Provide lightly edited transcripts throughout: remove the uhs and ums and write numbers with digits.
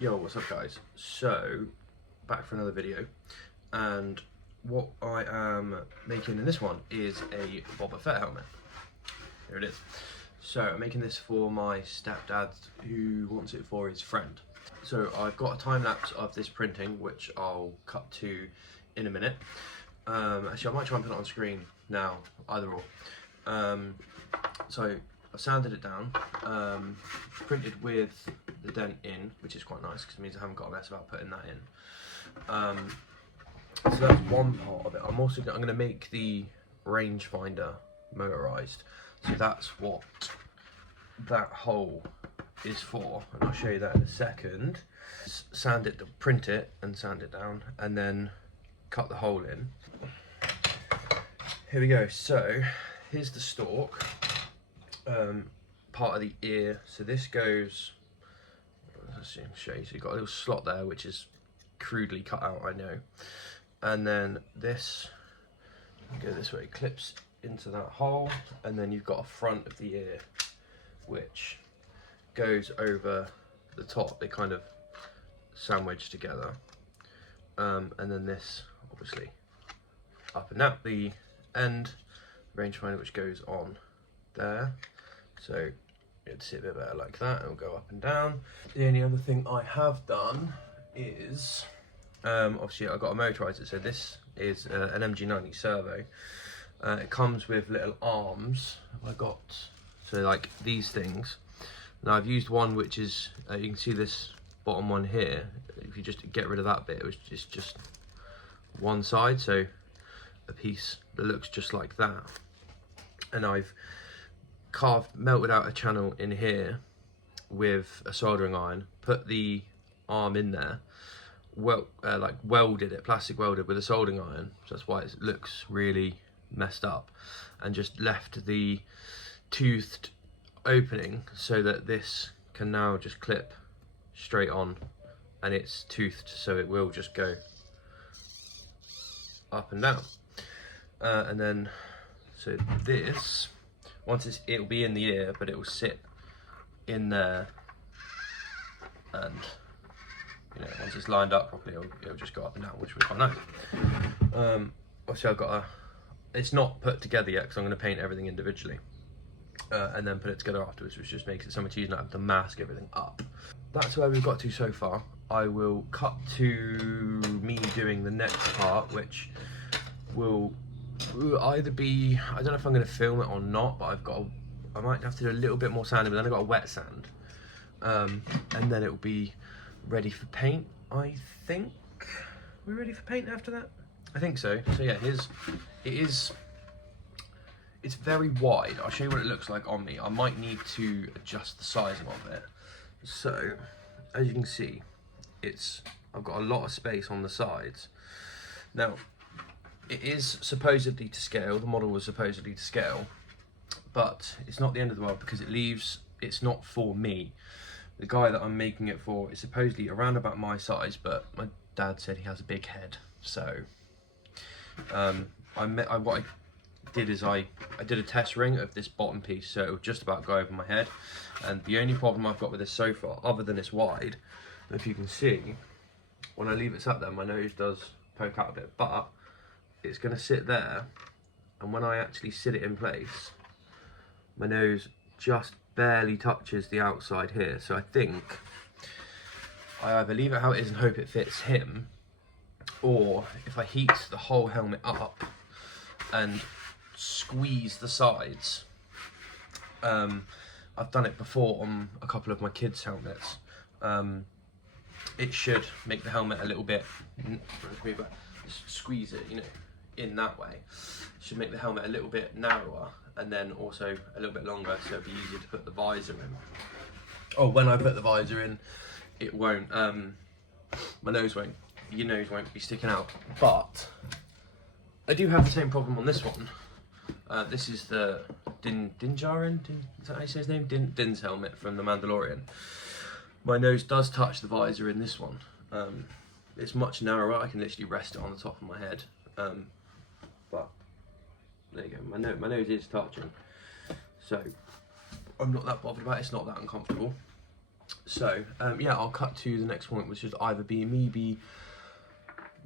Yo, what's up guys? So, back for another video, and what I am making in this one is a Bobba Fett helmet. Here it is. So I'm making this for my stepdad who wants it for his friend. So I've got a time lapse of this printing which I'll cut to in a minute. Actually I might try and put it on screen now, either or. So I've sanded it down, printed with the dent in, which is quite nice because it means I haven't got a mess about putting that in. So that's one part of it. I'm going to make the rangefinder motorised. So that's what that hole is for, and I'll show you that in a second. Sand it, print it and sand it down, and then cut the hole in. Here we go. So here's the stalk, part of the ear. So this goes, let's see, show you. So you've got a little slot there which is crudely cut out, I know, and then this, go this way, clips into that hole, and then you've got a front of the ear which goes over the top. They kind of sandwich together, and then this obviously up and down. The end rangefinder which goes on there, so it'd sit a bit better like that, and it'll go up and down. The only other thing I have done is obviously I got a motorizer. So this is an MG90 servo. It comes with little arms. I got, so like these things. Now I've used one which is, you can see this bottom one here. If you just get rid of that bit, it's just one side, so a piece that looks just like that. And I've melted out a channel in here with a soldering iron, put the arm in there, like welded it, plastic welded with a soldering iron. So that's why it looks really messed up, and just left the toothed opening so that this can now just clip straight on, and it's toothed so it will just go up and down. And then so this, once it'll be in the ear, but it will sit in there, and you know, once it's lined up properly, it'll just go up and down, which will be quite nice. Obviously I've got it's not put together yet because I'm going to paint everything individually, and then put it together afterwards, which just makes it so much easier not to have to mask everything up. That's where we've got to so far. I will cut to me doing the next part, which will either be, I don't know if I'm going to film it or not, but I might have to do a little bit more sanding, but then I've got a wet sand, and then it will be ready for paint, I think. We're ready for paint after that? I think so. So yeah, it's very wide. I'll show you what it looks like on me. I might need to adjust the sizing of it. So as you can see, I've got a lot of space on the sides. Now it is supposedly to scale, the model was supposedly to scale, but it's not the end of the world because it's not for me. The guy that I'm making it for is supposedly around about my size, but my dad said he has a big head, so what I did is I did a test ring of this bottom piece, so it would just about go over my head. And the only problem I've got with this so far, other than it's wide, if you can see, when I leave it sat there, my nose does poke out a bit, but it's going to sit there, and when I actually sit it in place, my nose just barely touches the outside here. So I think I either leave it how it is and hope it fits him, or if I heat the whole helmet up and squeeze the sides, I've done it before on a couple of my kids' helmets, it should make the helmet a little bit, squeeze it, you know, in that way, should make the helmet a little bit narrower, and then also a little bit longer, so it'll be easier to put the visor in. Oh, when I put the visor in, it won't, my nose won't, your nose won't be sticking out. But I do have the same problem on this one. This is the Dinjarin, is that how you say his name? Din's helmet from The Mandalorian. My nose does touch the visor in this one. It's much narrower, I can literally rest it on the top of my head. But there you go, my nose is touching. So I'm not that bothered about it, it's not that uncomfortable. So yeah, I'll cut to the next point, which is either be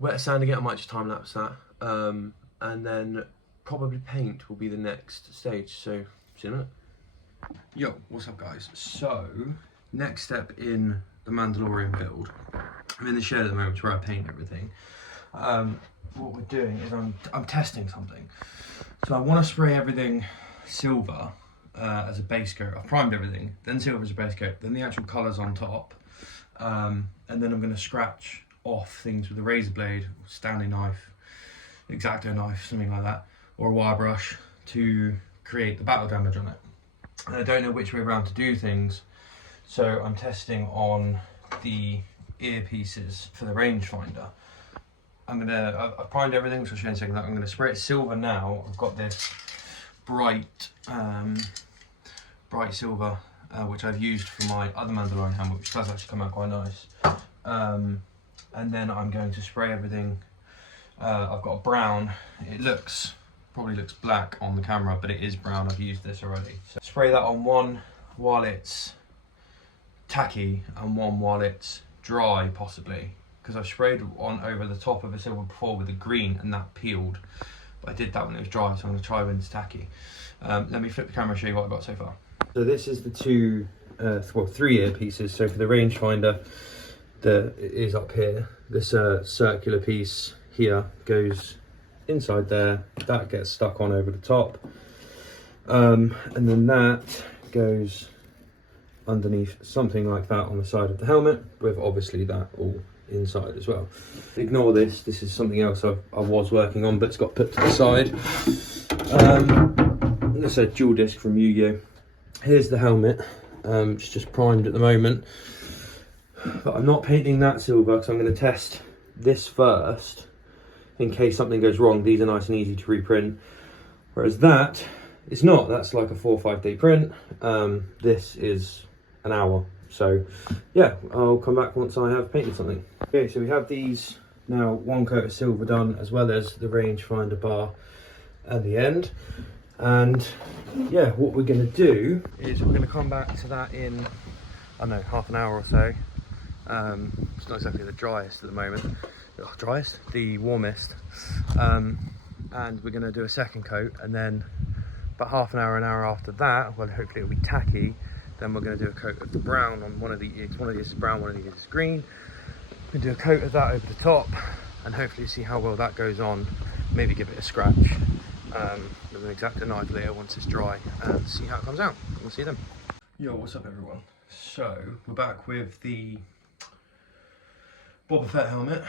wet sanding it. I might just time lapse that, and then probably paint will be the next stage. So see you in a minute. Yo, what's up guys? So next step in the Mandalorian build, I'm in the shed at the moment where I paint everything. What we're doing is I'm testing something. So I want to spray everything silver as a base coat. I've primed everything, then silver as a base coat, then the actual colours on top, and then I'm going to scratch off things with a razor blade, or Stanley knife, X-Acto knife, something like that, or a wire brush to create the battle damage on it. And I don't know which way around to do things, so I'm testing on the earpieces for the rangefinder. I've primed everything, which I'll show you in a second. I'm gonna spray it silver now. I've got this bright silver, which I've used for my other Mandalorian helmet, which does actually come out quite nice. And then I'm going to spray everything. I've got a brown. It probably looks black on the camera, but it is brown. I've used this already. So spray that on one while it's tacky and one while it's dry, possibly, because I've sprayed on over the top of a silver before with a green and that peeled, but I did that when it was dry, so I'm going to try when it's tacky. Let me flip the camera and show you what I've got so far. So this is the three earpieces. So for the rangefinder, it is up here. This circular piece here goes inside there, that gets stuck on over the top, and then that goes underneath something like that on the side of the helmet, with obviously that all inside as well. Ignore this is something else I was working on, but it's got put to the side. It's a dual disc from Yu-Gi-Oh! Here's the helmet. It's just primed at the moment, but I'm not painting that silver because I'm going to test this first in case something goes wrong. These are nice and easy to reprint, whereas that is not. That's like a 4 or 5 day print. This is an hour. So yeah, I'll come back once I have painted something. Okay, so we have these now, one coat of silver done, as well as the rangefinder bar at the end. And yeah, what we're going to do is we're going to come back to that in, I don't know, half an hour or so. It's not exactly the driest at the moment. The warmest. And we're going to do a second coat, and then about half an hour after that, well, hopefully it'll be tacky. Then we're going to do a coat of the brown on one of these is brown, one of these is green. We're going to do a coat of that over the top, and hopefully see how well that goes on. Maybe give it a scratch with an X-Acto knife later once it's dry, and see how it comes out. We'll see them. Yo, what's up everyone? So we're back with the Bobba Fett helmet,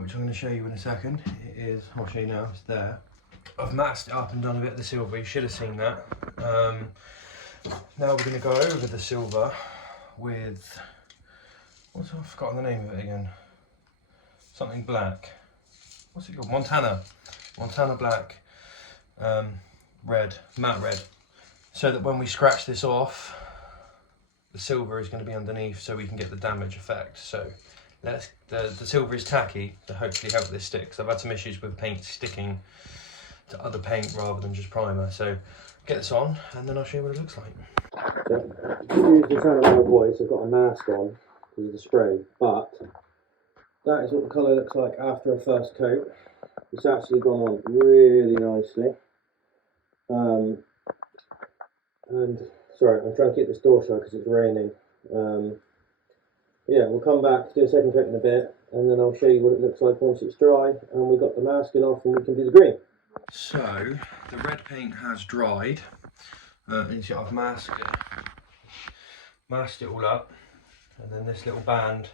which I'm going to show you in a second. I'll show you now, it's there. I've masked it up and done a bit of the silver, you should have seen that. Now we're going to go over the silver with, I've forgotten the name of it again. Something black. What's it called? Montana black, red, matte red. So that when we scratch this off, the silver is going to be underneath, so we can get the damage effect. So the silver is tacky to hopefully help this stick. So I've had some issues with paint sticking to other paint rather than just primer. So get this on, and then I'll show you what it looks like. So, excuse the sound of my voice, I've got a mask on because of the spray, but that is what the colour looks like after a first coat. It's actually gone on really nicely. And sorry, I'm trying to keep this door shut because it's raining. Yeah, we'll come back, do a second coat in a bit, and then I'll show you what it looks like once it's dry and we've got the masking off and we can do the green. So, the red paint has dried. And you see I've masked it all up, and then this little band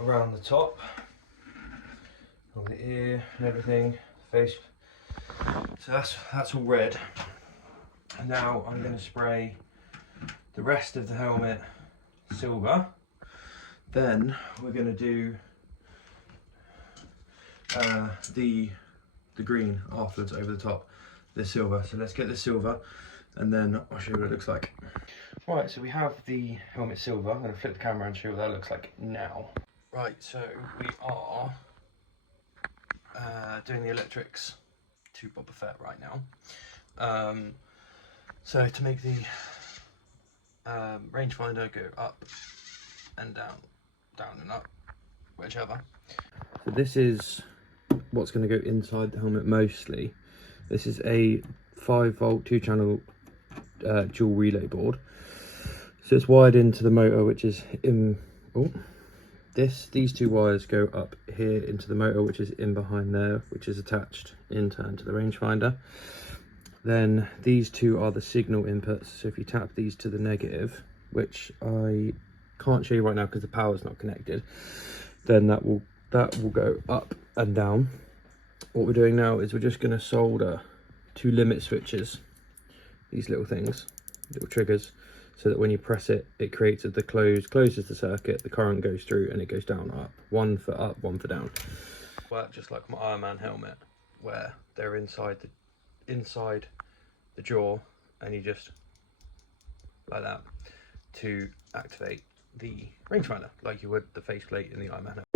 around the top, on the ear and everything, face. So that's all red. And now I'm going to spray the rest of the helmet silver. Then we're going to do the green afterwards over the top, the silver. So let's get the silver, and then I'll show you what it looks like. Right, so we have the helmet silver. I'm going to flip the camera and show you what that looks like now. Right, so we are doing the electrics to Bobba Fett right now. So to make the rangefinder go up and down, down and up, whichever. So this is what's going to go inside the helmet mostly. This is a 5-volt 2-channel dual relay board. So it's wired into the motor, which is in these 2 wires go up here into the motor, which is in behind there, which is attached in turn to the rangefinder. Then these 2 are the signal inputs. So if you tap these to the negative, which I can't show you right now because the power's not connected, then that will go up and down. What we're doing now is we're just going to solder 2 limit switches, these little things, little triggers, so that when you press it, it creates the closes the circuit, the current goes through and it goes down, up. One for up, one for down. Work just like my Iron Man helmet, where they're inside the jaw, and you just like that to activate the rangefinder, like you would the faceplate in the Iron Man helmet.